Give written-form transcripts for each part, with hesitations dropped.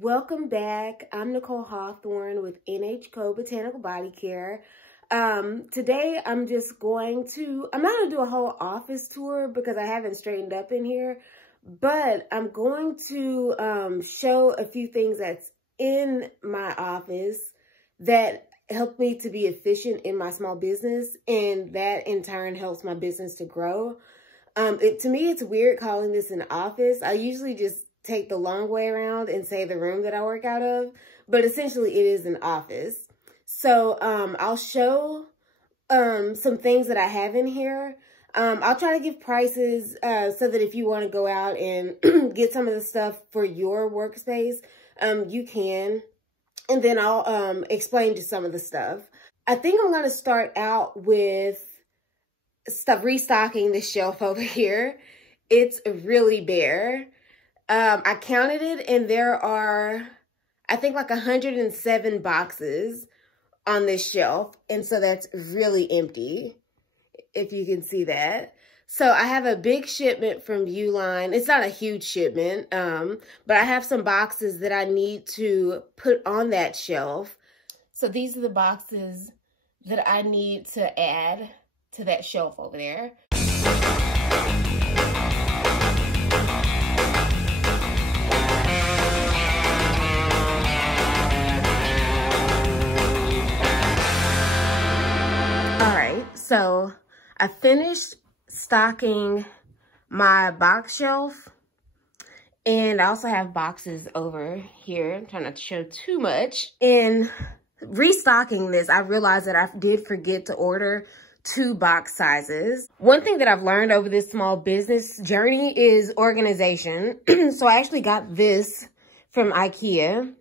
Welcome back. I'm Nicole Hawthorne with NHCO Botanical Body Care. Today I'm not going to do a whole office tour because I haven't straightened up in here, but I'm going to show a few things that's in my office that help me to be efficient in my small business, and that in turn helps my business to grow. To me, it's weird calling this an office. I usually just take the long way around and say the room that I work out of, but essentially it is an office. So I'll show some things that I have in here. I'll try to give prices so that if you want to go out and get some of the stuff for your workspace, you can. And then I'll explain just some of the stuff. I think I'm going to start out with restocking this shelf over here. It's really bare. I counted it, and there are, I think, like 107 boxes on this shelf. And so that's really empty, if you can see that. So I have a big shipment from Uline. It's not a huge shipment, but I have some boxes that I need to put on that shelf. So these are the boxes that I need to add to that shelf over there. So I finished stocking my box shelf, and I also have boxes over here. I'm trying not to show too much. In restocking this, I realized that I did forget to order 2 box sizes. One thing that I've learned over this small business journey is organization. So I actually got this from IKEA.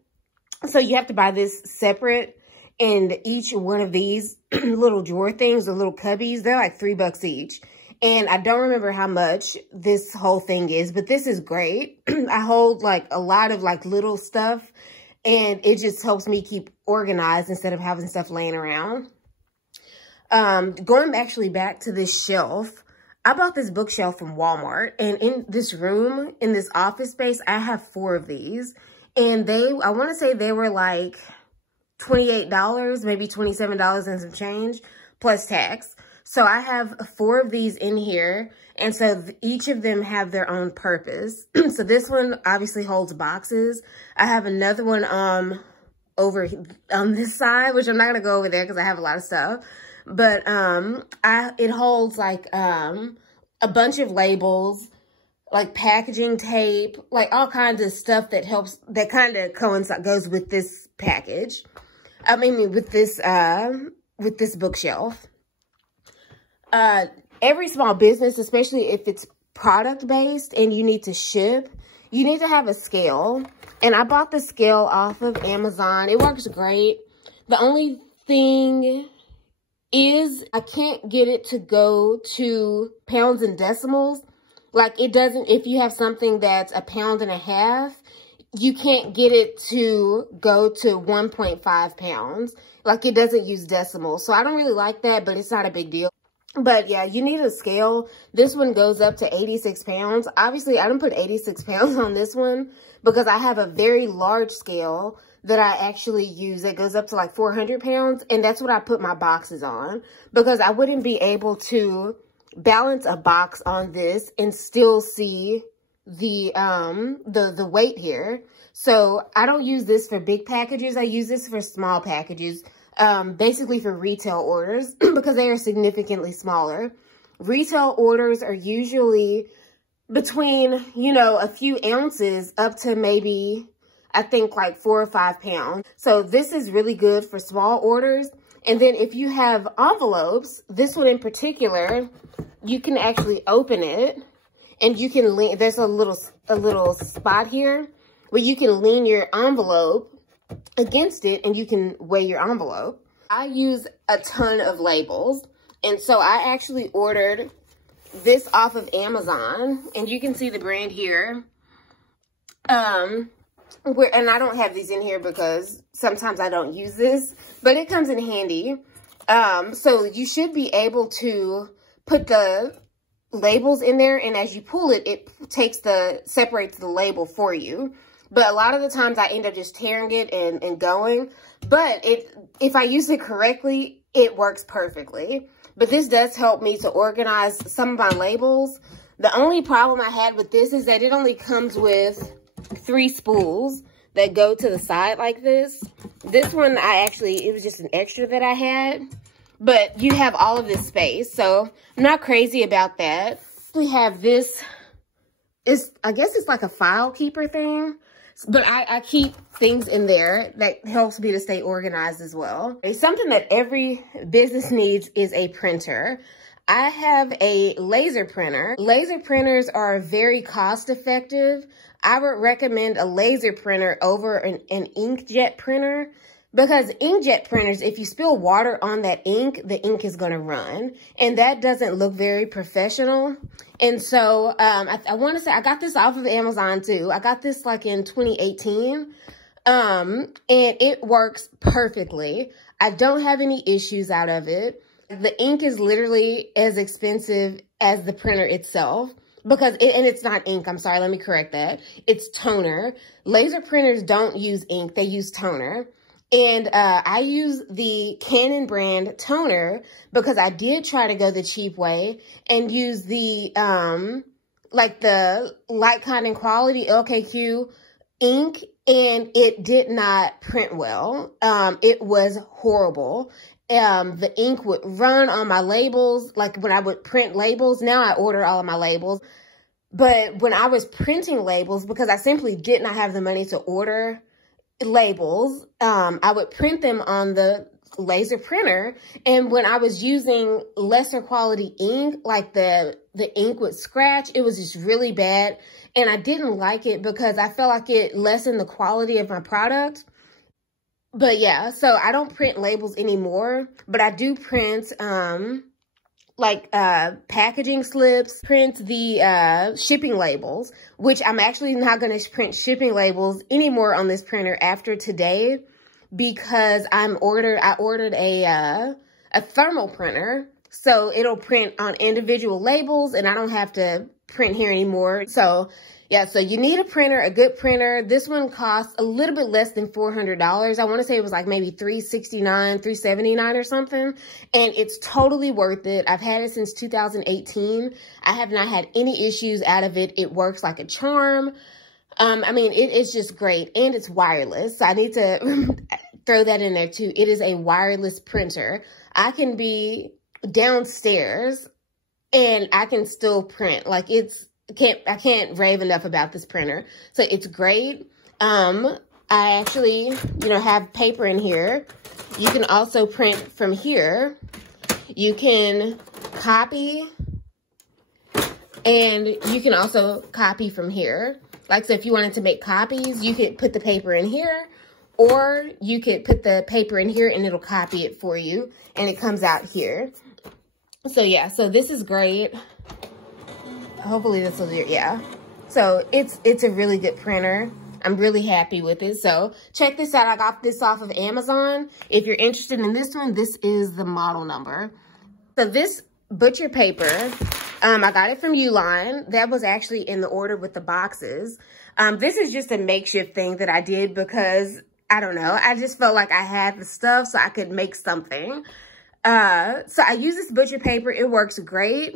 So you have to buy this separate. And each one of these little drawer things, the little cubbies, they're like $3 each. And I don't remember how much this whole thing is, but this is great. I hold like a lot of like little stuff, and it just helps me keep organized instead of having stuff laying around. Going actually back to this shelf, I bought this bookshelf from Walmart, and in this room, in this office space, I have 4 of these. And I want to say they were like $28, maybe $27 and some change, plus tax. So I have 4 of these in here, and so each of them have their own purpose. So this one obviously holds boxes. I have another one over on this side, which I'm not gonna go over there because I have a lot of stuff. But it holds like a bunch of labels, like packaging tape, like all kinds of stuff that helps, that kind of goes with this package. I mean, with this bookshelf. Every small business, especially if it's product-based and you need to ship, you need to have a scale. And I bought the scale off of Amazon. It works great. The only thing is I can't get it to go to pounds and decimals. Like it doesn't, if you have something that's 1.5 pounds, you can't get it to go to 1.5 pounds. Like it doesn't use decimals. So I don't really like that, but it's not a big deal. But yeah, you need a scale. This one goes up to 86 pounds. Obviously, I didn't put 86 pounds on this one because I have a very large scale that I actually use that goes up to like 400 pounds. And that's what I put my boxes on because I wouldn't be able to balance a box on this and still see the weight here. So I don't use this for big packages. I use this for small packages, basically for retail orders because they are significantly smaller. Retail orders are usually between, you know, a few ounces up to maybe, I think like 4 or 5 pounds. So this is really good for small orders. And then if you have envelopes, this one in particular, you can actually open it. And you can lean, there's a little spot here where you can lean your envelope against it and you can weigh your envelope. I use a ton of labels. And so I actually ordered this off of Amazon, and you can see the brand here. And I don't have these in here because sometimes I don't use this, but it comes in handy. So you should be able to put the labels in there, and as you pull it, it separates the label for you. but a lot of the times I end up just tearing it and going. But if I use it correctly, it works perfectly. But this does help me to organize some of my labels. The only problem I had with this is that it only comes with 3 spools that go to the side like this. This one, it was just an extra that I had. But you have all of this space, so I'm not crazy about that. We have this, I guess it's like a file keeper thing. But I keep things in there that helps me to stay organized as well. Something that every business needs is a printer. I have a laser printer. Laser printers are very cost effective. I would recommend a laser printer over an inkjet printer, because inkjet printers, if you spill water on that ink, the ink is going to run, and that doesn't look very professional. And so I want to say I got this off of Amazon too. I got this like in 2018, and it works perfectly. I don't have any issues out of it. The ink is literally as expensive as the printer itself, because it's not ink. I'm sorry, let me correct that. It's toner. Laser printers don't use ink, they use toner. And I use the Canon brand toner because I did try to go the cheap way and use the like the light cotton quality LKQ ink, and it did not print well. It was horrible. The ink would run on my labels, like when I would print labels. Now I order all of my labels. But when I was printing labels, because I simply did not have the money to order labels, I would print them on the laser printer, and when I was using lesser quality ink, like the ink would scratch. It was just really bad, and I didn't like it because I felt like it lessened the quality of my product. But yeah, so I don't print labels anymore, but I do print packaging slips, print the shipping labels, which I'm actually not going to print shipping labels anymore on this printer after today, because I ordered a thermal printer, so it'll print on individual labels and I don't have to print here anymore. So yeah, so you need a printer, a good printer. This one costs a little bit less than $400. I want to say it was like maybe $369, $379 or something. And it's totally worth it. I've had it since 2018. I have not had any issues out of it. It works like a charm. I mean, it's just great, and it's wireless. So I need to throw that in there too. It is a wireless printer. I can be downstairs and I can still print. Like I can't rave enough about this printer. So it's great. I actually, have paper in here. You can also print from here. You can copy, and you can also copy from here. Like, so if you wanted to make copies, you could put the paper in here, or you could put the paper in here and it'll copy it for you, and it comes out here. So yeah, so this is great. Hopefully this will do it. Yeah. So it's a really good printer. I'm really happy with it. So check this out. I got this off of Amazon. If you're interested in this one, this is the model number. So this butcher paper, I got it from Uline. That was actually in the order with the boxes. This is just a makeshift thing that I did because, I don't know, I just felt like I had the stuff so I could make something. So I use this butcher paper. It works great.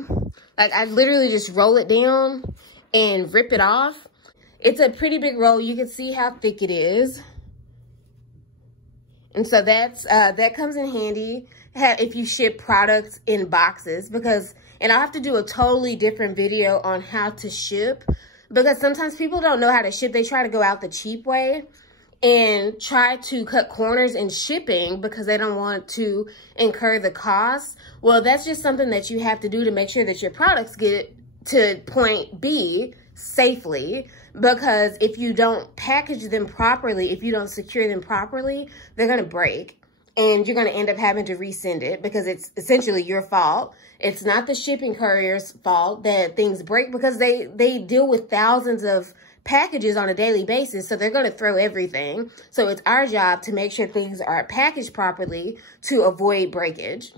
Like, I literally just roll it down and rip it off. It's a pretty big roll. You can see how thick it is. And so that comes in handy if you ship products in boxes, and I'll have to do a totally different video on how to ship, because sometimes people don't know how to ship. They try to go out the cheap way and try to cut corners in shipping because they don't want to incur the cost. Well, that's just something that you have to do to make sure that your products get to point B safely, because if you don't package them properly, if you don't secure them properly, they're going to break, and you're going to end up having to resend it because it's essentially your fault. It's not the shipping courier's fault that things break, because they deal with thousands of packages on a daily basis, so they're going to throw everything. So it's our job to make sure things are packaged properly to avoid breakage.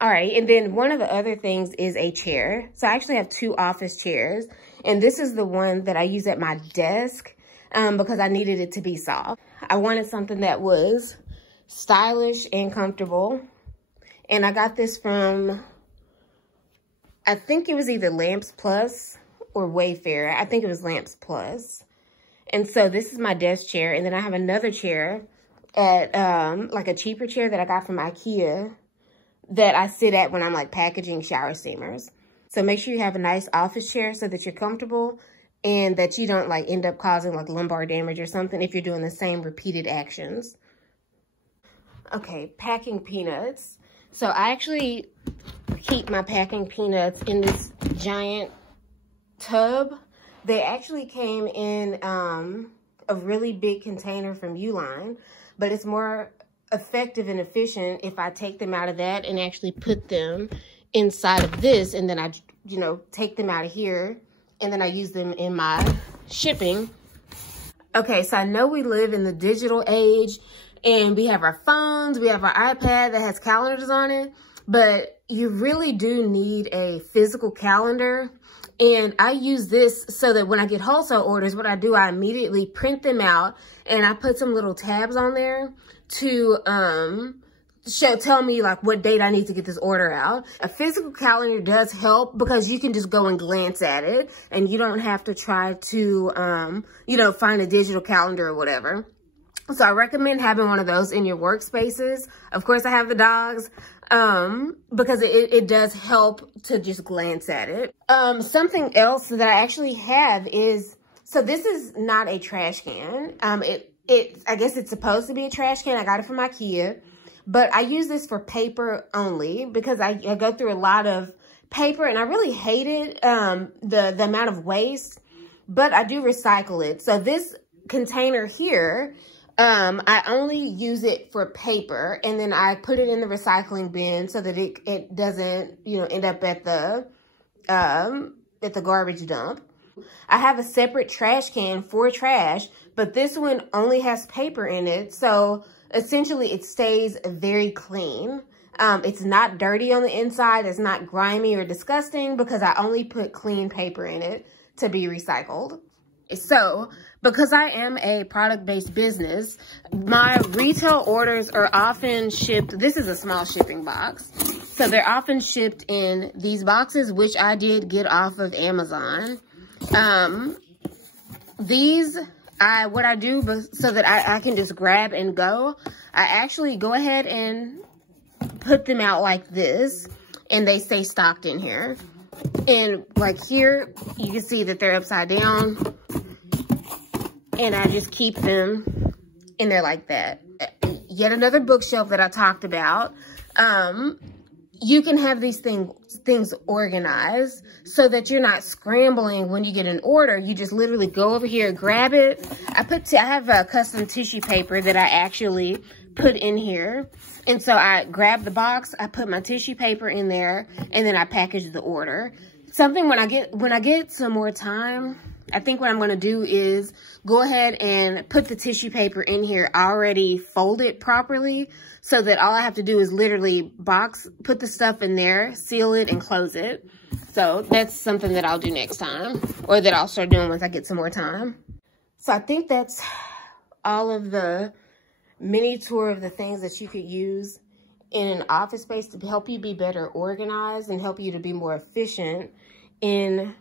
All right, and then one of the other things is a chair. So I actually have 2 office chairs, and this is the one that I use at my desk. because I needed it to be soft. I wanted something that was stylish and comfortable. And I got this from, I think it was either Lamps Plus or Wayfair. I think it was Lamps Plus. And so this is my desk chair. And then I have another chair at like a cheaper chair that I got from IKEA that I sit at when I'm like packaging shower steamers. So make sure you have a nice office chair so that you're comfortable and that you don't like end up causing like lumbar damage or something if you're doing the same repeated actions. Okay, packing peanuts. So I actually keep my packing peanuts in this giant tub. They actually came in a really big container from Uline, but it's more effective and efficient if I take them out of that and actually put them inside of this, and then I, you know, take them out of here, and then I use them in my shipping. Okay, so I know we live in the digital age, and we have our phones, we have our iPad that has calendars on it, but you really do need a physical calendar. And I use this so that when I get wholesale orders, what I do, I immediately print them out, and I put some little tabs on there to tell me like what date I need to get this order out. A physical calendar does help because you can just go and glance at it, and you don't have to try to, you know, find a digital calendar or whatever. So I recommend having one of those in your workspaces. Of course, I have the dogs, because it does help to just glance at it. Something else that I actually have is, so this is not a trash can. I guess it's supposed to be a trash can. I got it from IKEA, but I use this for paper only because I go through a lot of paper and I really hate it, the amount of waste, but I do recycle it. So this container here, I only use it for paper, and then I put it in the recycling bin so that it doesn't, you know, end up at the garbage dump. I have a separate trash can for trash, but this one only has paper in it. So essentially it stays very clean. It's not dirty on the inside. It's not grimy or disgusting because I only put clean paper in it to be recycled. So because I am a product-based business, my retail orders are often shipped. This is a small shipping box. So they're often shipped in these boxes, which I did get off of Amazon. What I do so that I can just grab and go, I actually go ahead and put them out like this, and they stay stocked in here. And like here, you can see that they're upside down, and I just keep them in there like that. Yet another bookshelf that I talked about. You can have these things organized so that you're not scrambling when you get an order. You just literally go over here, grab it. I have a custom tissue paper that I actually put in here. And so I grab the box, I put my tissue paper in there, and then I package the order. Something when I get some more time, I think what I'm going to do is go ahead and put the tissue paper in here already folded properly so that all I have to do is literally put the stuff in there, seal it, and close it. So that's something that I'll do next time, or that I'll start doing once I get some more time. So I think that's all of the mini tour of the things that you could use in an office space to help you be better organized and help you to be more efficient in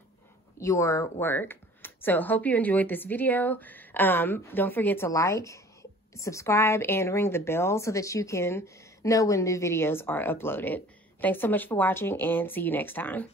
your work. So hope you enjoyed this video. Don't forget to like, subscribe, and ring the bell so that you can know when new videos are uploaded. Thanks so much for watching, and see you next time.